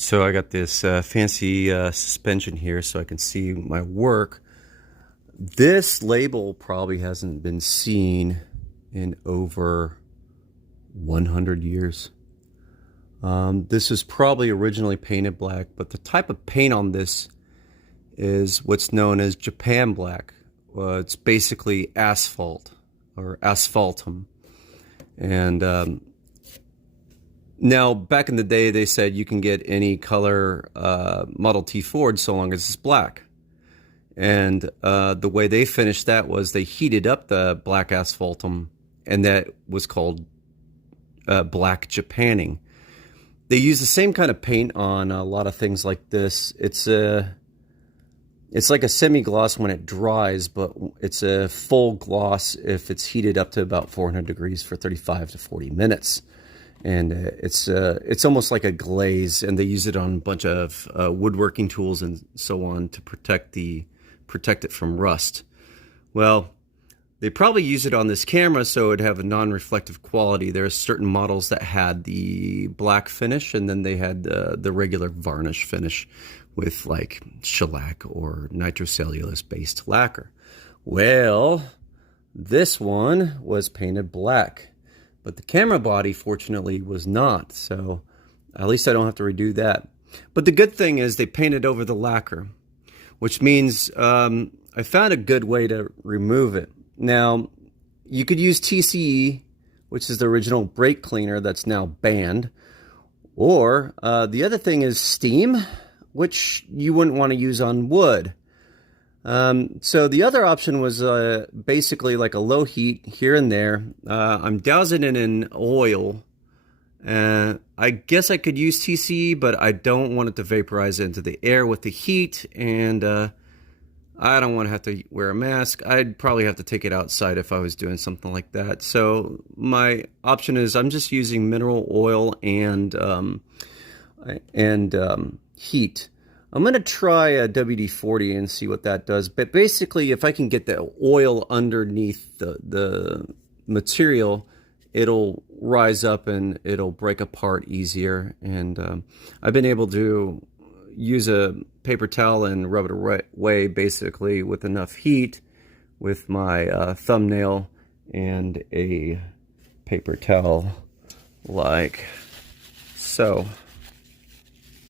So I got this fancy suspension here so I can see my work. This label probably hasn't been seen in over 100 years. This is probably originally painted black, but the type of paint on this is what's known as Japan black. It's basically asphalt or asphaltum. And now, back in the day, they said you can get any color Model T Ford so long as it's black. And the way they finished that was they heated up the black asphaltum, and that was called black Japanning. They use the same kind of paint on a lot of things like this. It's like a semi-gloss when it dries, but it's a full gloss if it's heated up to about 400 degrees for 35 to 40 minutes. And it's almost like a glaze, and they use it on a bunch of woodworking tools and so on to protect it from rust. Well, they probably use it on this camera so it'd have a non-reflective quality. There are certain models that had the black finish, and then they had the regular varnish finish with like shellac or nitrocellulose based lacquer. Well, this one was painted black, but the camera body, fortunately, was not. So at least I don't have to redo that. But the good thing is they painted over the lacquer, which means I found a good way to remove it. Now, you could use TCE, which is the original brake cleaner that's now banned. Or the other thing is steam, which you wouldn't want to use on wood. So the other option was basically like a low heat here and there. I'm dousing it in oil. I guess I could use TCE, but I don't want it to vaporize into the air with the heat, and I don't want to have to wear a mask. I'd probably have to take it outside if I was doing something like that. So my option is I'm just using mineral oil and heat. I'm going to try a WD-40 and see what that does. But basically, if I can get the oil underneath the material, it'll rise up and it'll break apart easier. And I've been able to use a paper towel and rub it away basically with enough heat with my thumbnail and a paper towel like so.